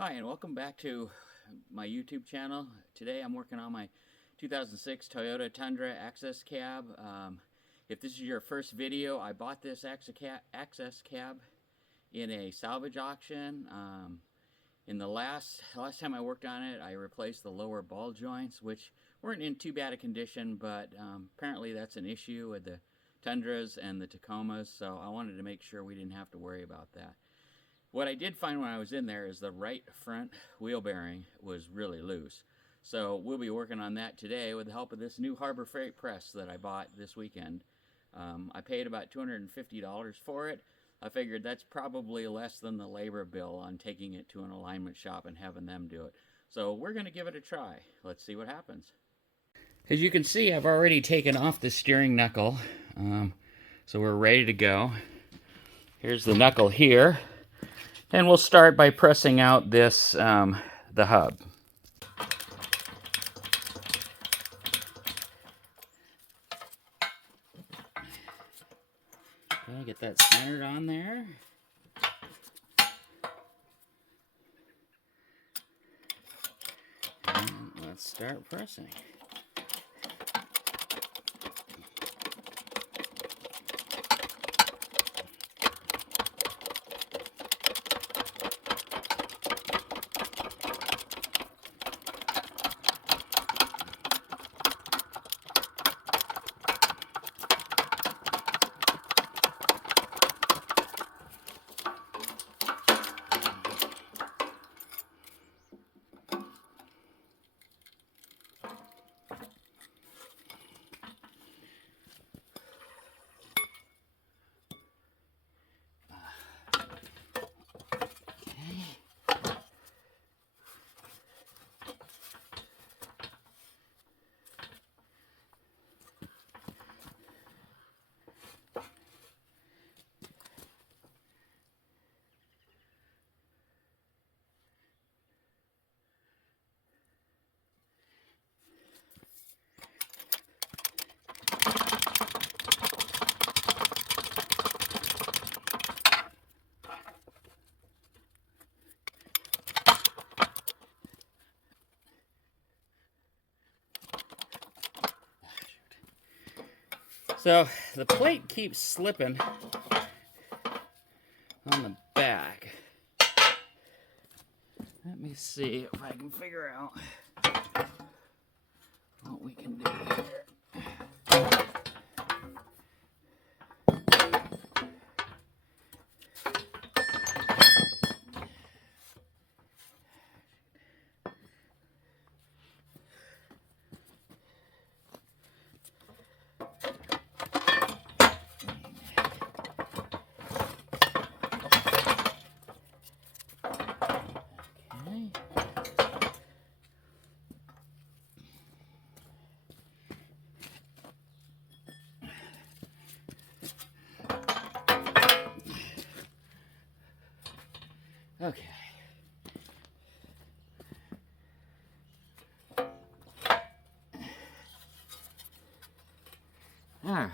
Hi, and welcome back to my YouTube channel. Today I'm working on my 2006 Toyota Tundra Access Cab. If this is your first video, I bought this Access Cab in a salvage auction. In the last time I worked on it, I replaced the lower ball joints, which weren't in too bad a condition, but apparently that's an issue with the Tundras and the Tacomas, so I wanted to make sure we didn't have to worry about that. What I did find when I was in there is the right front wheel bearing was really loose. So we'll be working on that today with the help of this new Harbor Freight press that I bought this weekend. I paid about $250 for it. I figured that's probably less than the labor bill on taking it to an alignment shop and having them do it. So we're going to give it a try. Let's see what happens. As you can see, I've already taken off the steering knuckle. So we're ready to go. Here's the knuckle here. And we'll start by pressing out this, the hub. Okay, get that centered on there. And let's start pressing. So the plate keeps slipping on the back. Let me see if I can figure out what we can do here. Okay. All right.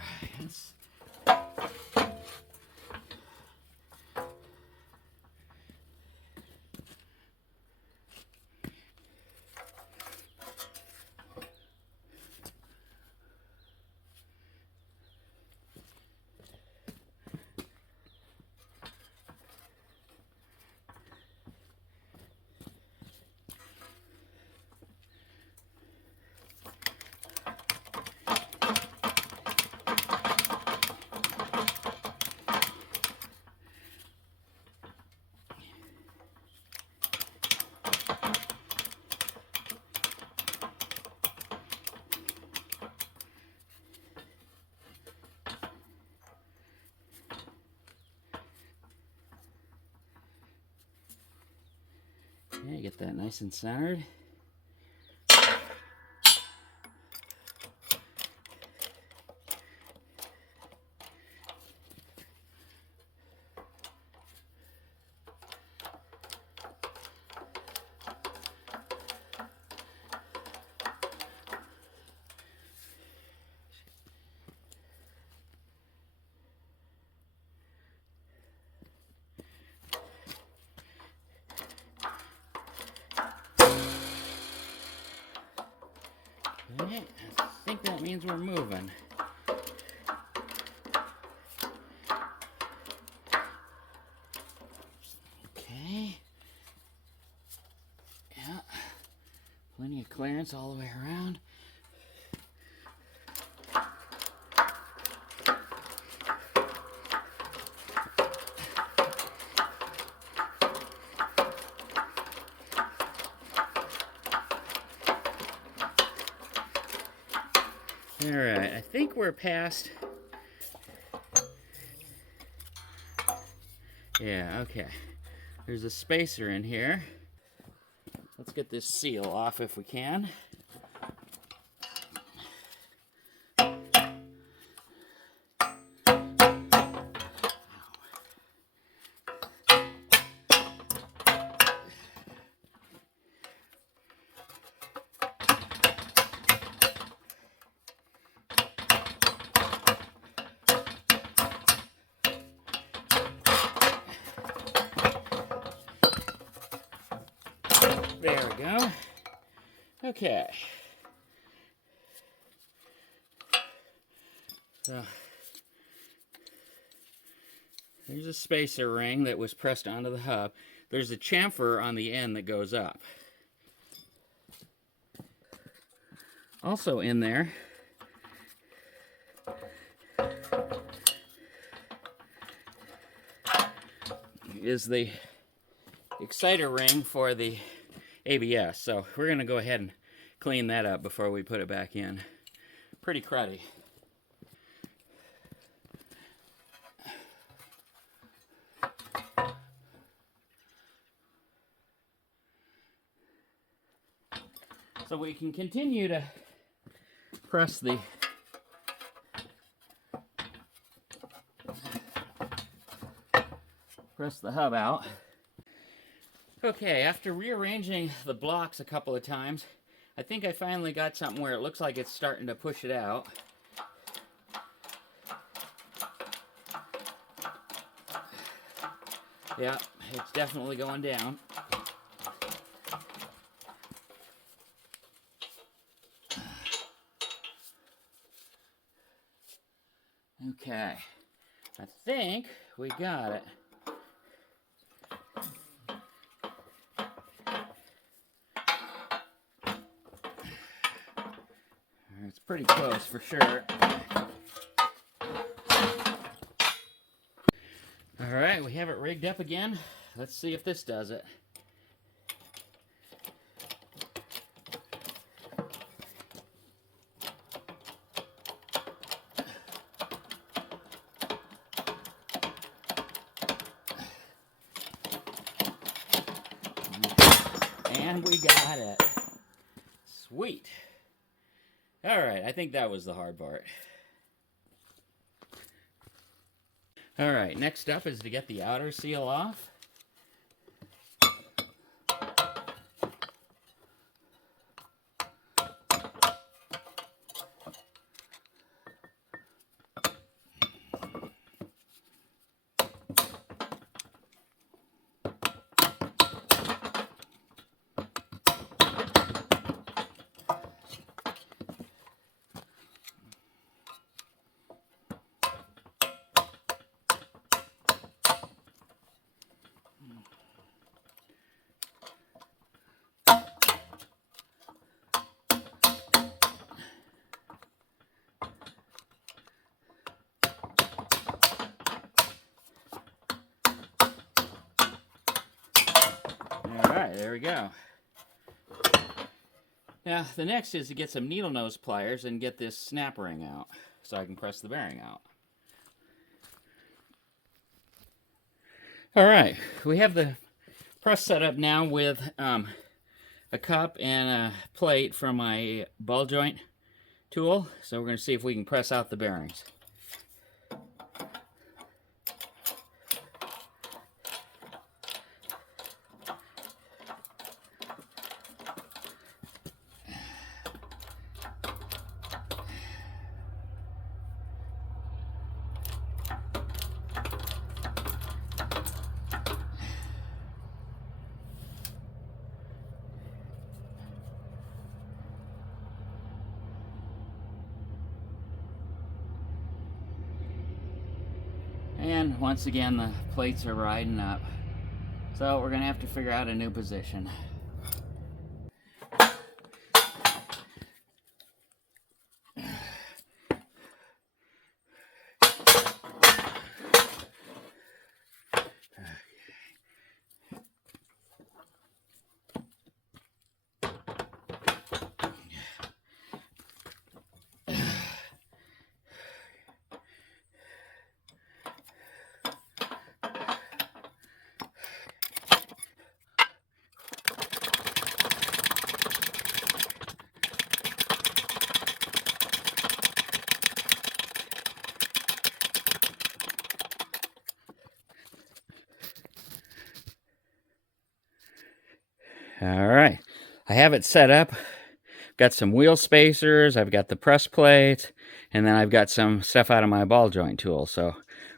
Okay, get that nice and centered. means we're moving. Okay. Yeah. Plenty of clearance all the way around. Alright, I think we're past. Yeah, okay. There's a spacer in here. Let's get this seal off if we can. There we go. Okay. So, there's a spacer ring that was pressed onto the hub. There's a chamfer on the end that goes up. Also in there is the exciter ring for the ABS. So we're going to go ahead and clean that up before we put it back in. Pretty cruddy. So we can continue to press the hub out. Okay, after rearranging the blocks a couple of times, I think I finally got something where it looks like it's starting to push it out. Yeah, it's definitely going down. Okay, I think we got it. It's pretty close for sure. All right, we have it rigged up again. Let's see if this does it. And we got it. Sweet. All right, I think that was the hard part. All right, next up is to get the outer seal off. Alright, there we go. Now, the next is to get some needle nose pliers and get this snap ring out so I can press the bearing out. Alright, we have the press set up now with a cup and a plate from my ball joint tool. So we're going to see if we can press out the bearings. And once again, the plates are riding up. So we're gonna have to figure out a new position. All right, I have it set up. Got some wheel spacers, I've got the press plate, and then I've got some stuff out of my ball joint tool. So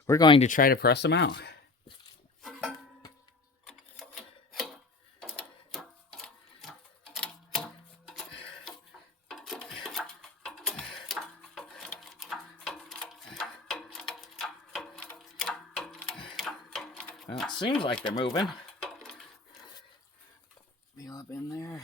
we're going to try to press them out. Well, it seems like they're moving. Wheel up in there.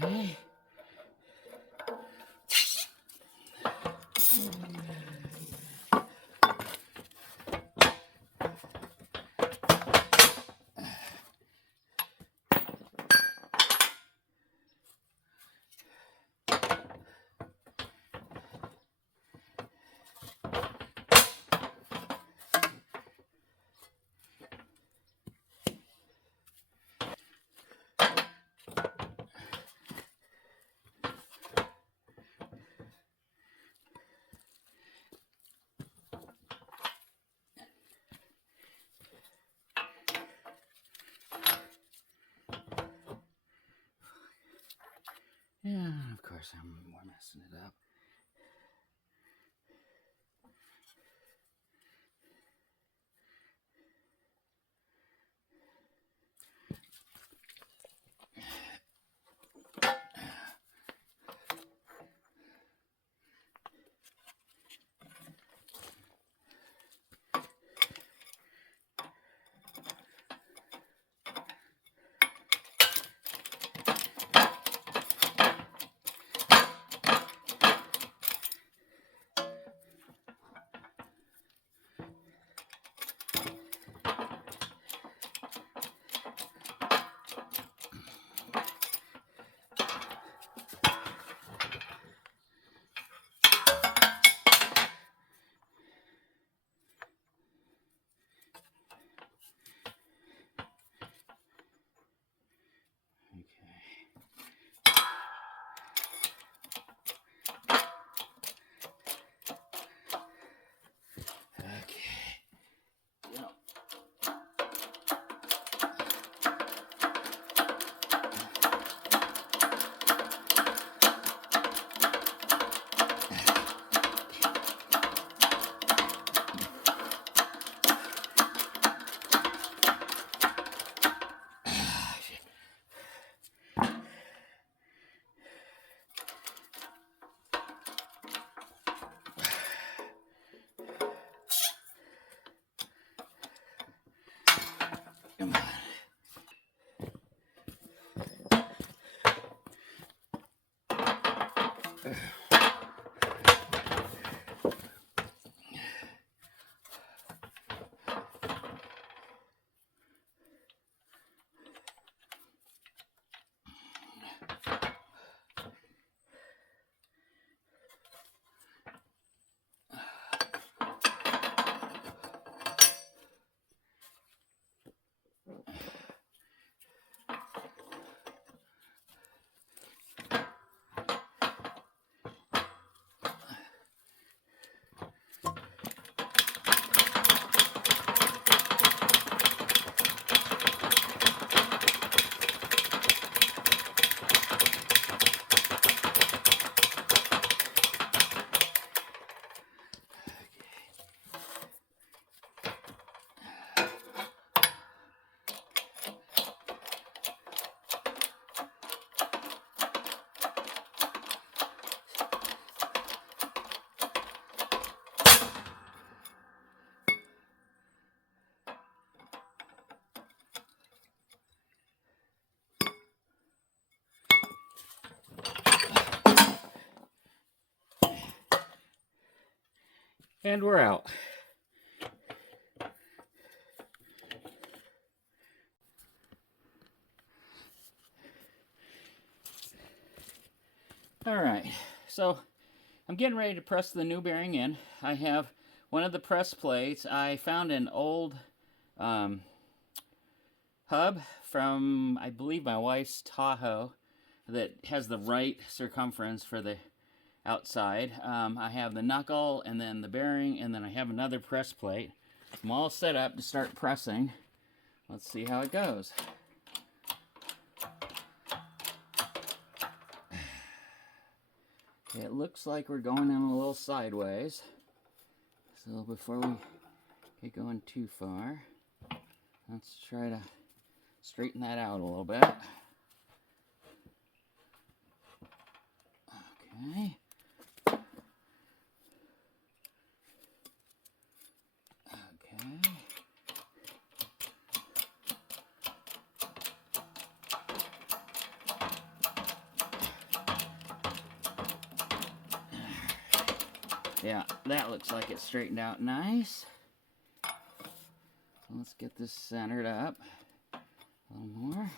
Okay. Yeah, of course I'm messing it up. Come on. And we're out. Alright, so I'm getting ready to press the new bearing in. I have one of the press plates. I found an old hub from, I believe, my wife's Tahoe that has the right circumference for the outside. I have the knuckle and then the bearing, and then I have another press plate. I'm all set up to start pressing. Let's see how it goes. It looks like we're going in a little sideways. So before we get going too far, let's try to straighten that out a little bit. Okay. Okay. Yeah, that looks like it's straightened out nice. So let's get this centered up a little more.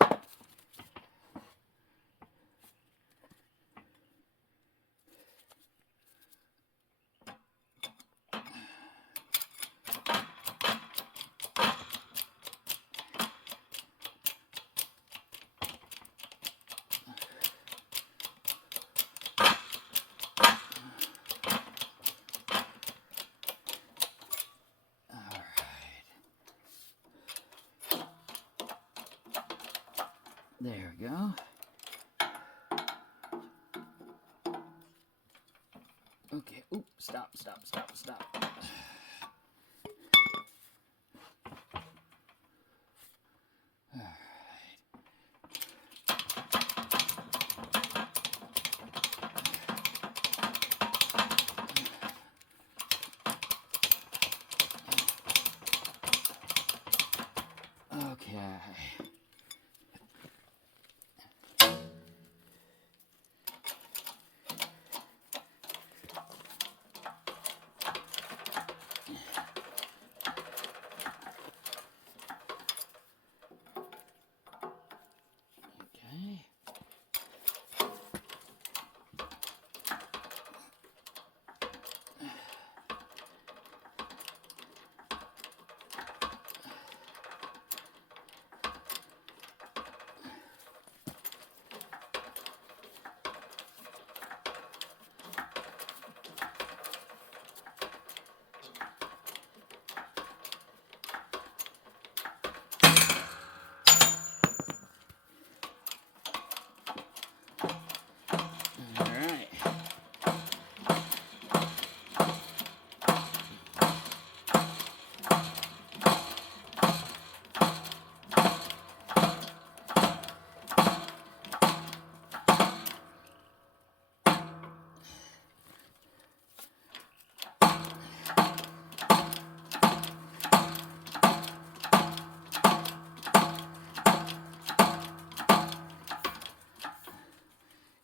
There we go. Okay, oop, stop. Okay.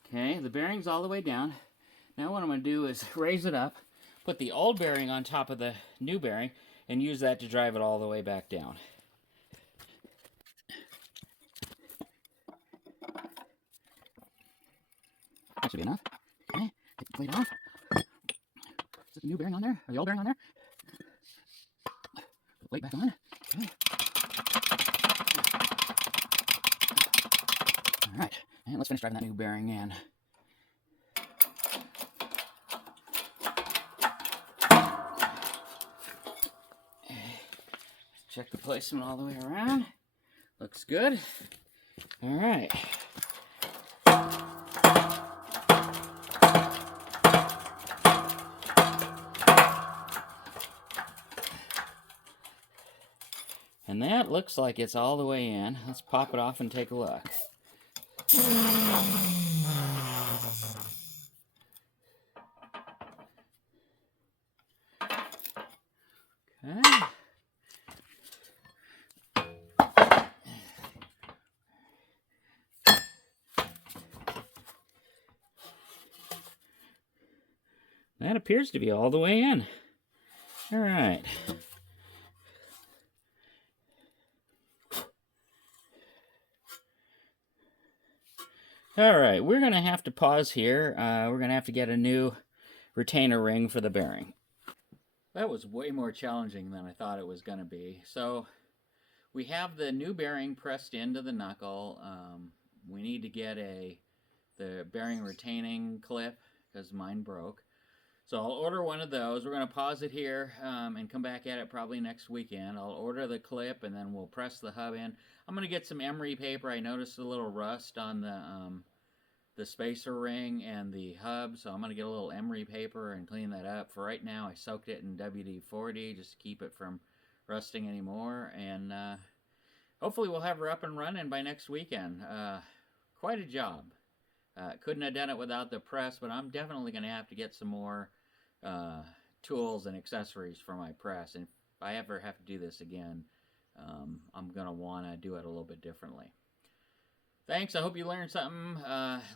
Okay, the bearing's all the way down. Now what I'm going to do is raise it up, put the old bearing on top of the new bearing, and use that to drive it all the way back down. That should be enough. Okay, take the plate off. Is it the new bearing on there? Or the old bearing on there? Put the plate back on. Okay. Alright, and let's finish driving that new bearing in. Check the placement all the way around. Looks good. Alright. And that looks like it's all the way in. Let's pop it off and take a look. Okay. That appears to be all the way in. All right. All right, we're going to have to pause here. We're going to have to get a new retainer ring for the bearing. That was way more challenging than I thought it was going to be. So we have the new bearing pressed into the knuckle. We need to get the bearing retaining clip because mine broke. So I'll order one of those. We're going to pause it here and come back at it probably next weekend. I'll order the clip and then we'll press the hub in. I'm going to get some emery paper. I noticed a little rust on the spacer ring and the hub, so I'm going to get a little emery paper and clean that up. For right now, I soaked it in WD-40 just to keep it from rusting anymore, and hopefully we'll have her up and running by next weekend. Quite a job. Couldn't have done it without the press, but I'm definitely going to have to get some more tools and accessories for my press, and if I ever have to do this again, I'm going to want to do it a little bit differently. Thanks, I hope you learned something.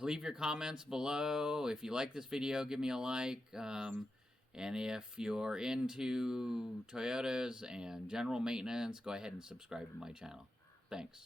Leave your comments below. If you like this video, give me a like. And if you're into Toyotas and general maintenance, go ahead and subscribe to my channel. Thanks.